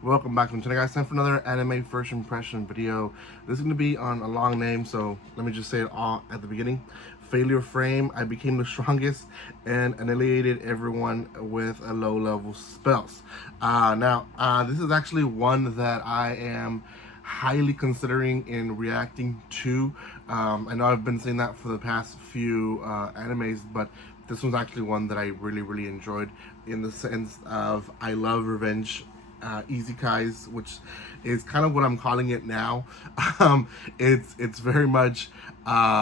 Welcome back to the channel, guys. Time for another anime first impression video. This is going to be on a long name, so let me just say it all at the beginning. Failure frame. I became the strongest and annihilated everyone with a low-level spells. This is actually one that I am highly considering in reacting to. I know I've been saying that for the past few animes, but this one's actually one that I really enjoyed, in the sense of I love revenge isekais, which is kind of what I'm calling it now. It's very much that's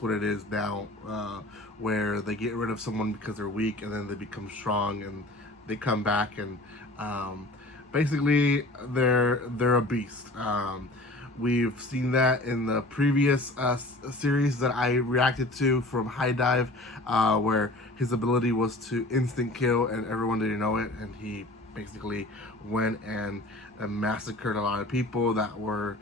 what it is now, where they get rid of someone because they're weak and then they become strong and they come back and basically they're a beast. We've seen that in the previous series that I reacted to from High Dive, where his ability was to instant kill and everyone didn't know it, and he basically went and massacred a lot of people that were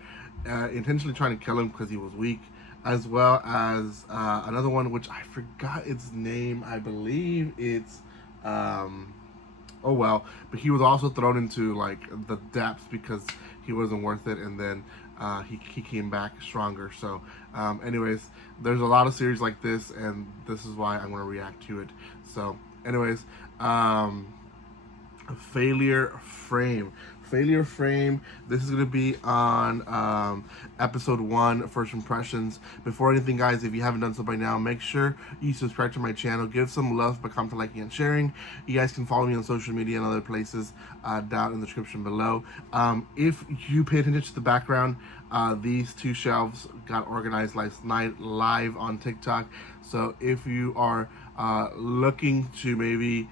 intentionally trying to kill him because he was weak, as well as another one which I forgot its name. I believe it's oh well, but he was also thrown into like the depths because he wasn't worth it, and then he came back stronger. So anyways, there's a lot of series like this, and this is why I'm going to react to it. So anyways, Failure frame. This is going to be on episode 1, first impressions. Before anything, guys, if you haven't done so by now, make sure you subscribe to my channel. Give some love by commenting, liking, and sharing. You guys can follow me on social media and other places down in the description below. If you pay attention to the background, these two shelves got organized last night live on TikTok. So if you are looking to maybe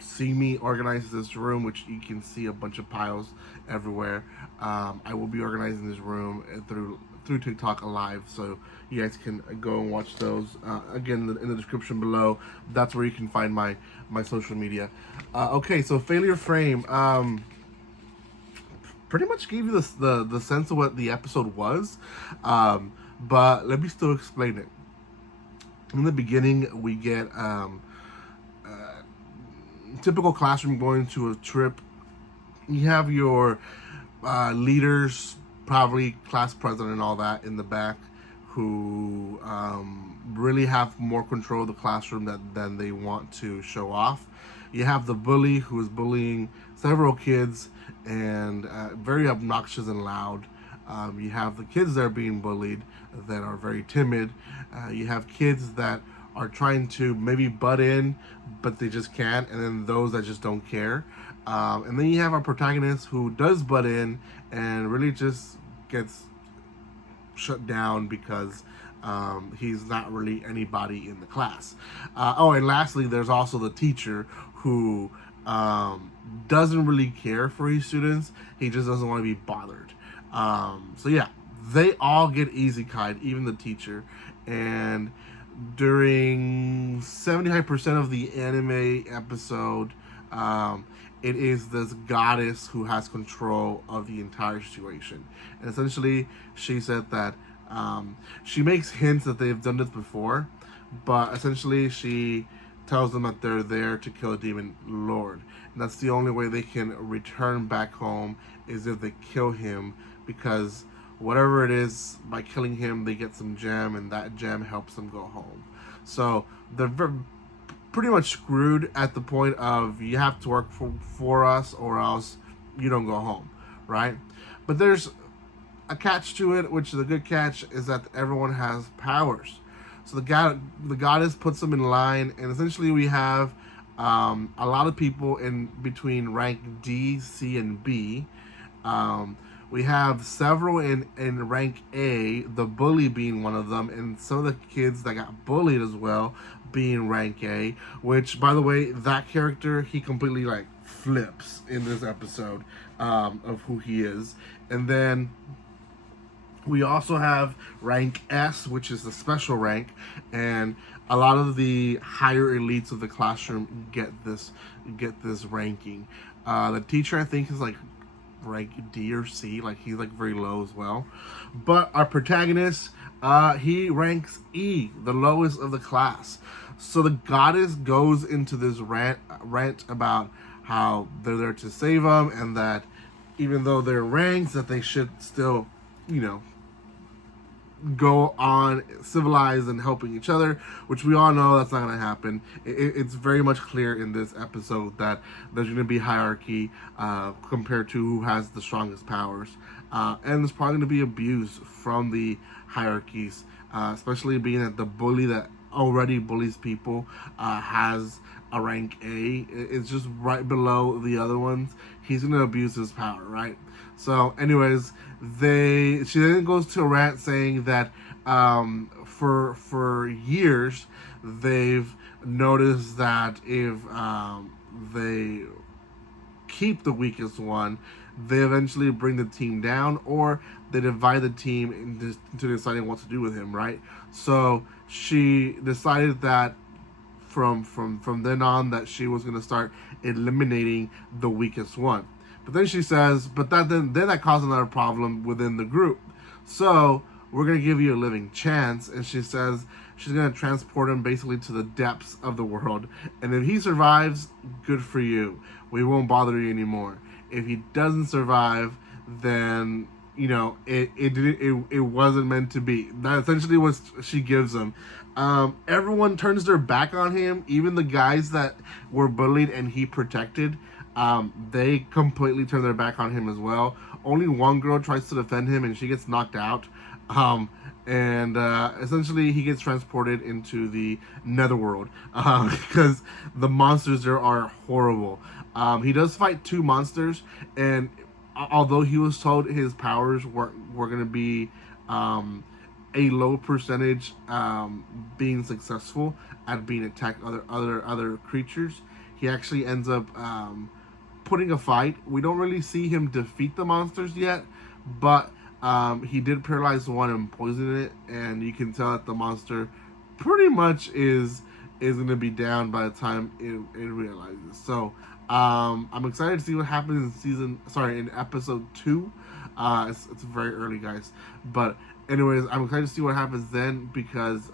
see me organize this room, which you can see a bunch of piles everywhere, I will be organizing this room through TikTok live, so you guys can go and watch those. Again, in the description below, that's where you can find my social media. Okay, so Failure frame pretty much gave you the sense of what the episode was, but let me still explain it. In the beginning, we get typical classroom going to a trip. You have your leaders, probably class president and all that in the back, who really have more control of the classroom than they want to show off. You have the bully who is bullying several kids and very obnoxious and loud. You have the kids that are being bullied that are very timid. You have kids that are trying to maybe butt in, but they just can't, and then those that just don't care. And then you have our protagonist who does butt in and really just gets shut down because he's not really anybody in the class. And lastly, there's also the teacher who doesn't really care for his students. He just doesn't want to be bothered. So yeah, they all get isekai'd, even the teacher. And during 75% of the anime episode, it is this goddess who has control of the entire situation. And essentially, she said that she makes hints that they've done this before, but essentially she tells them that they're there to kill a demon lord. And that's the only way they can return back home, is if they kill him, because whatever it is, by killing him, they get some gem, and that gem helps them go home. So they're pretty much screwed at the point of you have to work for us or else you don't go home, right? But there's a catch to it, which is a good catch, is that everyone has powers. So the goddess puts them in line, and essentially we have a lot of people in between rank D, C, and B. We have several in rank A, the bully being one of them, and some of the kids that got bullied as well being rank A, which, by the way, that character, he completely like flips in this episode of who he is. And then we also have rank S, which is the special rank, and a lot of the higher elites of the classroom get this ranking. The teacher, I think, is like rank D or C, like he's like very low as well. But our protagonist, he ranks E, the lowest of the class. So the goddess goes into this rant about how they're there to save them, and that even though they're ranks, that they should still, go on civilized and helping each other, which we all know that's not going to happen. It's very much clear in this episode that there's going to be hierarchy compared to who has the strongest powers, and there's probably going to be abuse from the hierarchies, especially being that the bully that already bullies people has a rank A. It's just right below the other ones. He's going to abuse his power, right? So anyways, she then goes to a rant saying that for years they've noticed that if they keep the weakest one, they eventually bring the team down, or they divide the team into deciding what to do with him, right? So she decided that from then on that she was going to start eliminating the weakest one. But then she says, but then that caused another problem within the group. So we're going to give you a living chance. And she says she's going to transport him basically to the depths of the world. And if he survives, good for you. We won't bother you anymore. If he doesn't survive, then, it wasn't meant to be. That essentially what she gives him. Everyone turns their back on him. Even the guys that were bullied and he protected, they completely turn their back on him as well. Only one girl tries to defend him and she gets knocked out. Essentially he gets transported into the netherworld because the monsters there are horrible. He does fight 2 monsters, and although he was told his powers were going to be a low percentage being successful at being attacked other creatures, he actually ends up putting a fight. We don't really see him defeat the monsters yet, but he did paralyze one and poison it, and you can tell that the monster pretty much is going to be down by the time it realizes. So I'm excited to see what happens in episode 2. It's very early, guys, but anyways, I'm excited to see what happens then, because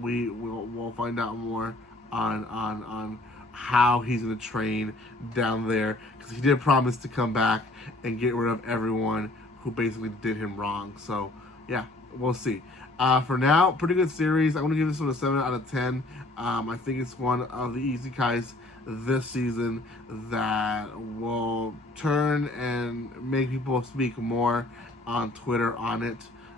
we'll find out more on how he's going to train down there, because he did promise to come back and get rid of everyone who basically did him wrong. So yeah, we'll see. For now, pretty good series. I'm going to give this one a 7 out of 10. I think it's one of the isekais this season that will turn and make people speak more on Twitter on it.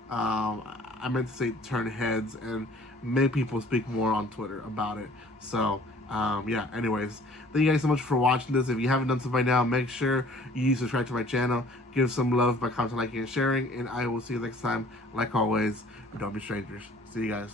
I meant to say turn heads and make people speak more on Twitter about it. So yeah, anyways, thank you guys so much for watching this. If you haven't done so by now, make sure you subscribe to my channel, give some love by commenting, liking, and sharing, and I will see you next time. Like always, don't be strangers. See you guys.